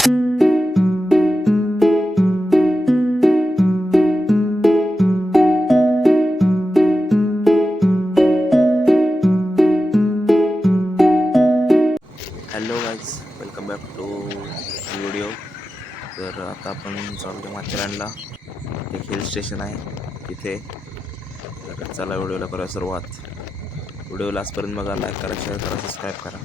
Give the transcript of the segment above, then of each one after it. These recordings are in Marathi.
Hello guys, welcome back to video. तर आता आपण चालतो माथेरानला. एक हिल स्टेशन आहे तिथे. तर चला व्हिडिओला करूया सुरुवात. व्हिडिओला आजपर्यंत बघा, लाईक करा, शेअर करा, सबस्क्राईब करा.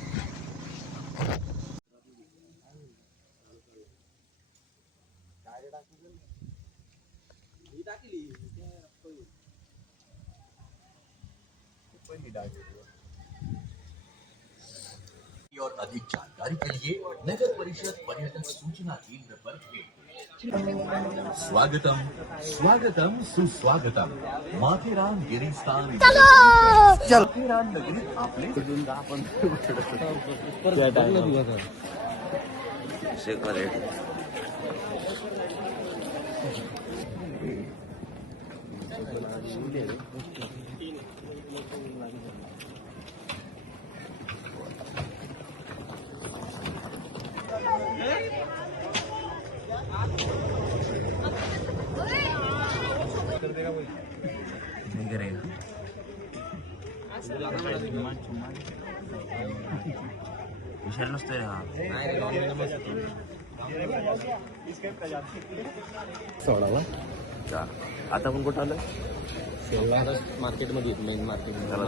और अधिक जानकारी के लिए नगर परिषद पर्यटन सूचना केंद्र पर भेंट। स्वागतम स्वागतम सुस्वागतम माथेरान गिरिस्थान माथेरान नगरीत आपले नहीं करेगा. विचार नसतोय रे हा. सोडावा. आता आपण कुठं आलं? मार्केट मध्ये मेन मार्केट. चला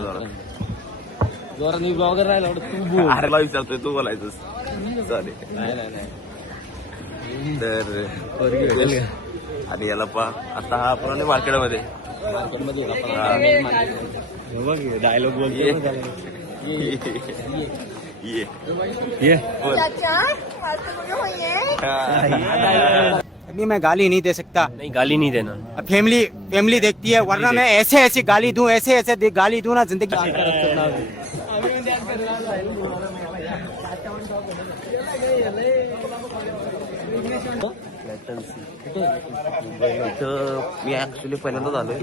जोरात मी ब्लॉगर राहिला तू अरे ला विचारतोय, तू बोलायचंस. चालेल. नाही तर आणि याला पा आता हा आपण मार्केटमध्ये डायलॉग बोलतो. अभी मैं गाली नहीं दे सकता. नहीं गाली नहीं देना. फैमिली देखती है, वरना मैं ऐसे ऐसे गाली दूं, ऐसे गाली दूं ना जिंदगी. इथं मी ऍक्च्युली पहिल्यांदाच आलोय.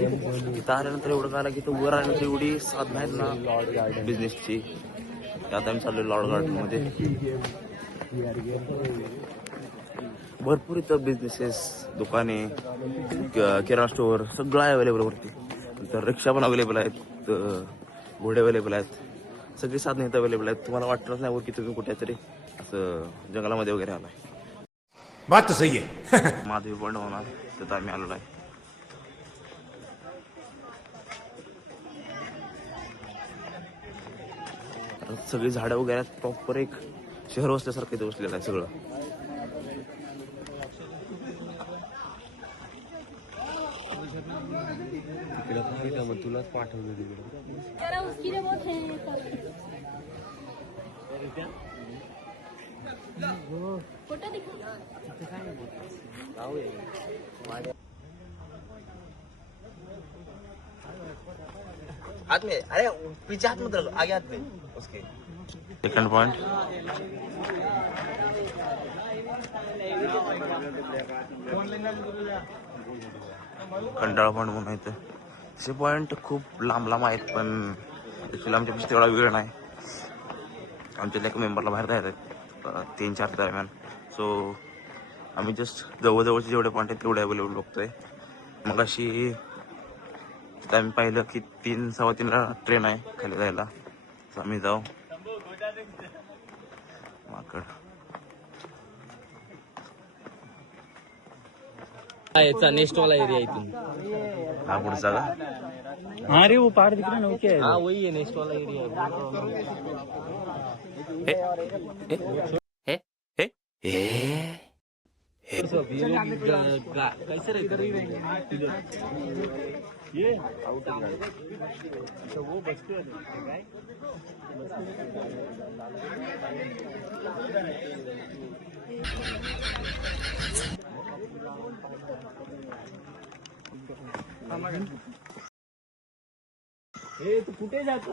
इथं आल्यानंतर एवढं काय की इथं वर आल्यानंतर एवढी साधनं आहेत ना बिझनेसची. आता आम्ही चाललोय लॉर्ड गार्डन मध्ये. भरपूर इथं बिझनेसेस, दुकाने, किराणा स्टोअर सगळं आहे अवेलेबल वरती. तर रिक्षा पण अवेलेबल आहेत, घोडे अवेलेबल आहेत, सगळी साधनं इथं अवेलेबल आहेत. तुम्हाला वाटतच नाही की तुम्ही कुठेतरी असं जंगलामध्ये वगैरे आलाय. बात तो सही है. माधवी पॉइंट होणार तिथं आम्ही आलेलो आहे. सगळी झाडं वगैरे प्रॉपर एक शहर वसल्यासारखं इथं वसलेलं आहे सगळं. तुलाच पाठवलं हाथ में, अरे पीछे हाथ मत रखो, आगे हाथ में उसके. सेकंड पॉइंट कंटाळा पॉइंट म्हणून आहे. असे पॉइंट खूप लांब लांब आहेत, पण ऍक्च्युली आमच्यापेक्षा तेवढा वेळ नाही. आमच्यातल्या एका मेंबरला बाहेर जायचं आहे 3-4 दरम्यान. सो आम्ही जस्ट जवळजवळचे जेवढे पॉईंट आहेत तेवढे अवेलेबल बघतोय. मग अशी तिथं आम्ही पाहिलं की 3-3:15ला ट्रेन आहे खाली जायला. तर आम्ही जाऊ माकड. नेक्स्ट वाला एरिया इथून हा पुढचा का? हाँ रे वो पहाड़ दिख रहा है ना, वो क्या है? हाँ वही है नेक्स्ट वाला एरिया. कैसे ये तो वो बचते हे तू कुठे जातो?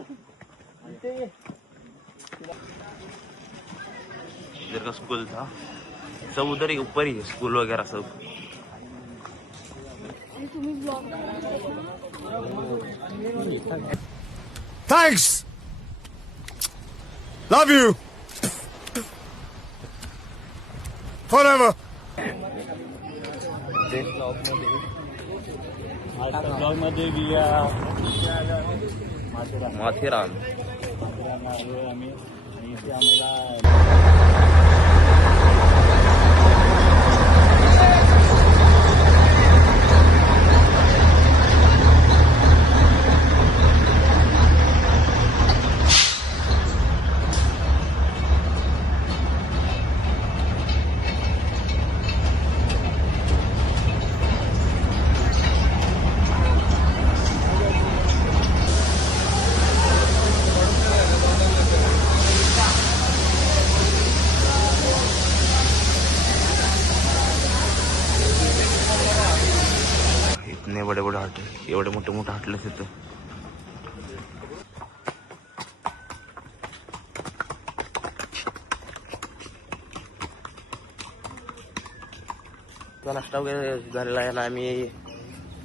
इधर का स्कूल था सब, उधर ही ऊपर ही है स्कूल वगैरह सब. Thanks. Love you. forever. Blog मध्ये बिया माथेरान आम्ही आणि इथे आम्हाला इतने बड़े बड़े हॉटेल, एवढे मोठे मोठे हॉटेल तिथं. नाश्ता वगैरे झालेला आहे ना. आम्ही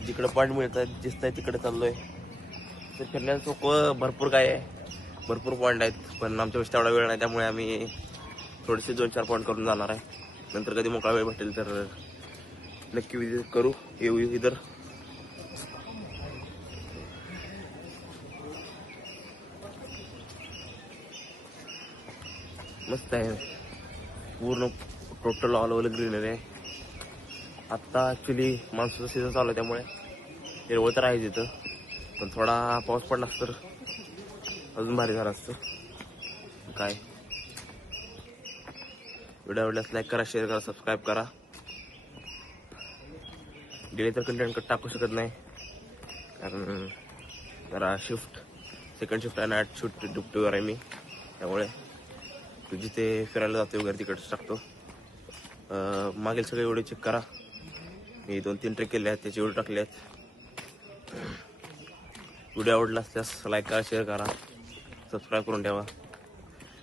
जिकडे पॉईंट मिळतात दिसत आहे तिकडे चाललोय. तर फिरण्याचं चोख भरपूर काय आहे, भरपूर पॉईंट आहेत, पण आमच्या वेळेस तेवढा वेळ नाही, त्यामुळे आम्ही थोडेसे 2-4 पॉईंट करून जाणार आहे. नंतर कधी मोकळा वेळ भेटेल तर नक्की विजिट करू, येऊ इधर. मस्त आहे, पूर्ण टोटल ऑल ओव्हर ग्रीनरी आहे. आत्ता ॲक्च्युली मान्सूनचा सीझन चालू आहे, त्यामुळे हिरवळ तर आहे तिथं, पण थोडा पाऊस पडला तर अजून भारी झालं असतं. काय व्हिडिओ आवडल्यास लाईक करा, शेअर करा, सबस्क्राईब करा. गेले तर कंटेंट टाकू शकत नाही, कारण जरा सेकंड शिफ्ट आहे, नाईट शूट ड्युटीवर आहे मी, त्यामुळे जिथे फिरायला जातो वगैरे तिकडच टाकतो. मागील सगळे व्हिडिओ चेक करा, मी 2-3 ट्रेक केले आहेत, त्याचे व्हिडिओ टाकले आहेत. व्हिडिओ आवडला असल्यास लाईक करा, शेअर करा, सबस्क्राईब करून ठेवा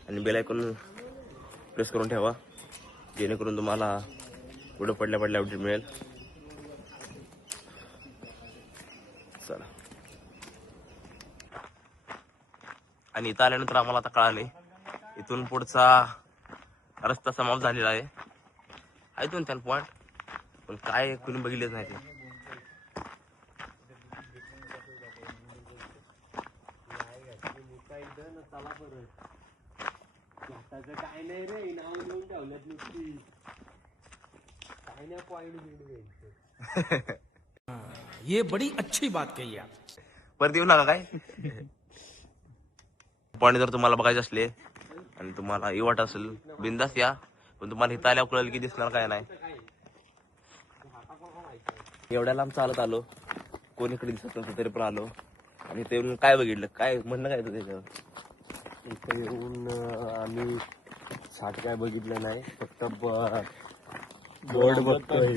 आणि बेल आयकॉन प्रेस करून ठेवा, जेणेकरून तुम्हाला व्हिडिओ पडल्या अपडेट मिळेल. चला. आणि इथं आल्यानंतर आम्हाला आता कळाले इथून पुढचा रस्ता समाप्त झालेला आहे. इथून त्यान पॉईंट, पण काय कुणी बघितलेच नाही ते. काय नाही रे, नाव घेऊन ठेवल्यात नुसती काय नाही पॉईंट. ये बड़ी अच्छी बात कही आप. परत येऊ नका काय. पॉईंट जर तुम्हाला बघायचे असले आणि तुम्हाला वाटत असेल बिंदास या, पण तुम्हाला इथं आल्यावर कळेल की दिसणार काय नाही. एवढ्या लांब चालत आलो, कोण इकडे दिसत नव्हतं तरी पण आलो, आणि ते येऊन काय बघितलं, काय म्हणणं काय होतं त्याच्यावर. इथे येऊन आम्ही साठ काय बघितलं नाही, फक्त बोर्ड बघतोय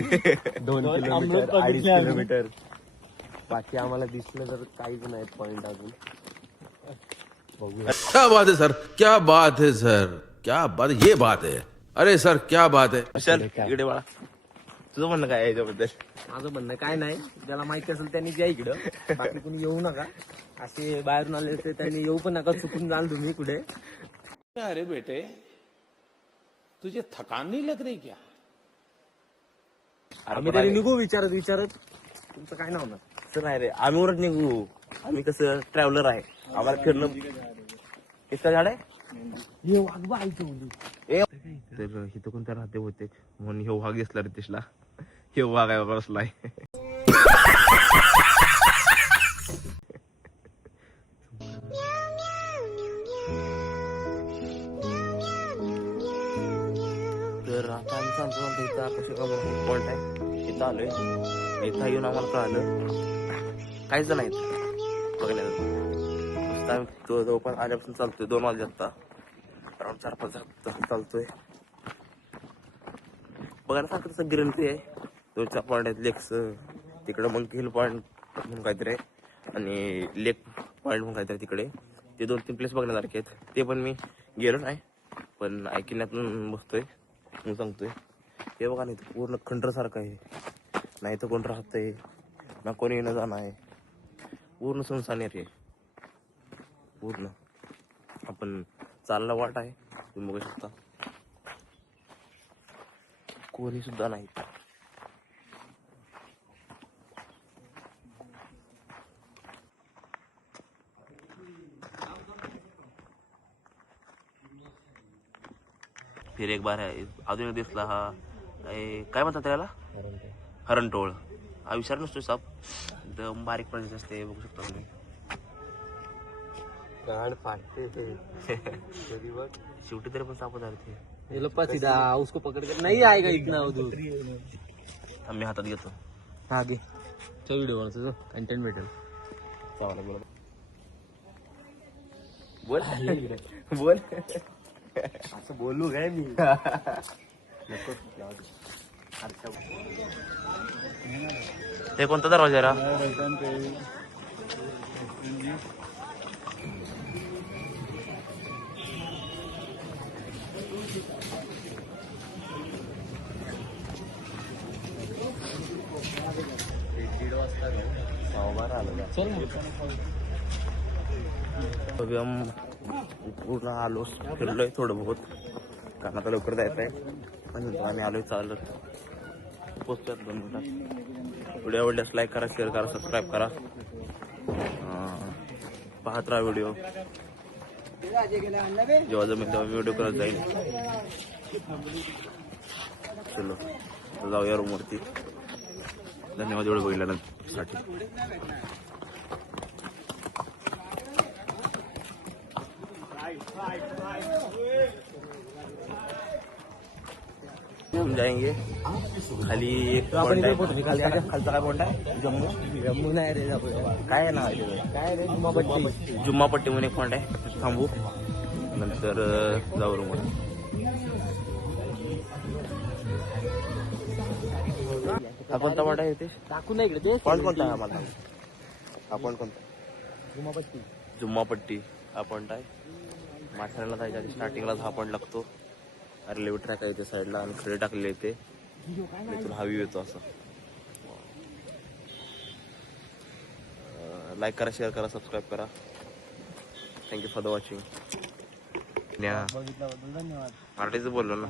2 किलोमीटर 2.5 किलोमीटर. बाकी आम्हाला दिसलं तर काहीच नाही पॉइंट अजून. बघूया. क्या बात है सर, क्या बात है सर, क्या बात, ये बात है. अरे सर क्या बात है. चल इकडे बाळा, तुझं म्हणणं काय आहे याच्याबद्दल. माझं म्हणणं काय नाही, ज्याला माहिती असेल त्यांनी या इकडं, बाकी कुणी येऊ नका. असे बाहेरून आले तर त्यांनी येऊ पण नका, चुकून जाल तुम्ही कुठे. अरे बेटे तुझे थकान नहीं लग रही क्या. आम्ही तरी निघू विचारत विचारत. तुमचं काय नाव ना. असं नाही रे, आम्ही वरच निघू, आम्ही कसं ट्रॅव्हलर आहे, आम्हाला फिरणं. किसका झाड आहे हे वाघ ऐकवली. तर इथं कोणत्या राहते होते म्हणून हे वाघ दिसला रितेशला. हे वाघ आहे बसलाय. तर आता आम्ही सांगतो इथं आकर्षक पॉईंट आहे, इथं आलोय. इथं येऊन आम्हाला कळालं काहीच नाही बघण्याचं. तो जवळपास आल्यापासून चालतोय 2 वाजले आता, अराउंड 4-5 तास चालतोय. बघायला सारखं तसं ग्रीनरी आहे, 2-4 पॉईंट आहेत. लेक्स तिकडं मंकी हिल पॉईंट म्हणून काहीतरी आहे, आणि लेक पॉईंट म्हणून काहीतरी तिकडे. ते 2-3 प्लेस बघण्यासारखे आहेत. ते पण मी गेलो नाही, पण ऐकण्यातून बसतोय म्हणून सांगतोय. हे बघा नाही पूर्ण खंडरसारखं आहे, नाही तर कोण राहतंय ना, कोणी येणं जाणं आहे. पूर्ण सुनसान एरिया आहे पूर्ण. आपण चालला वाट आहे, तुम्ही बघू शकता. कोणी सुद्धा नाही. फिर एक बार आहे अजून एक दिसला हा काय म्हणतात त्याला हरणटोळ. हा विचार नसतो साप एकदम बारीक प्राणी असते बघू शकता तुम्ही. शेवटी तरी पण सापच आले ते. ये लो पास सीधा उसको पकड़ कर नहीं आएगा इतना दूर. आम्ही हातात घेतो. हा घे तो व्हिडिओ बनवतो कंटेंट भेटेल. बोल बोल असं बोलू काय मी. ते कोणता दरवाजा रा अभी हम पूर्ण आलो फिरलोय थोडं बहुत कारण आता लवकर जायचं आहे. पण आम्ही आलोय चालत पोचतोय 2 मिनिटात. व्हिडिओ आवडल्यास लाईक करा, शेअर करा, सबस्क्राईब करा. पाहत राहा व्हिडिओ. जेव्हा जमेल तेव्हा व्हिडिओ करत जाईल. चलो जाऊया रूमवरती. धन्यवाद व्हिडिओ बघितल्यासाठी. हम जाएंगे खाली एक पॉइंट आहे. खालचा काय पॉइंट आहे जम्मू नाही रे काय ना काय रे जुम्मापट्टी. जुम्मापट्टी म्हणून एक पॉइंट आहे. थांबू नंतर जाऊ रूम. हा कोणता पॉइंट आहे ते टाकू नाही इकडे ते पॉइंट कोणता आहे आम्हाला. हा पॉइंट कोणता जुम्मापट्टी. जुम्मापट्टी हा पॉइंट आहे. माथेरानला जायच्या आधी स्टार्टिंगलाच हा पॉइंट लागतो. अरे लेवट ट्रॅक आहे इथे साईडला आणि खडे टाकलेले ते इथून हा व्ह्यू येतो. असं लाईक करा, शेअर करा, सबस्क्राईब करा. Thank you for the watching. बघितल्याबद्दल धन्यवाद. मराठीच बोललो ना.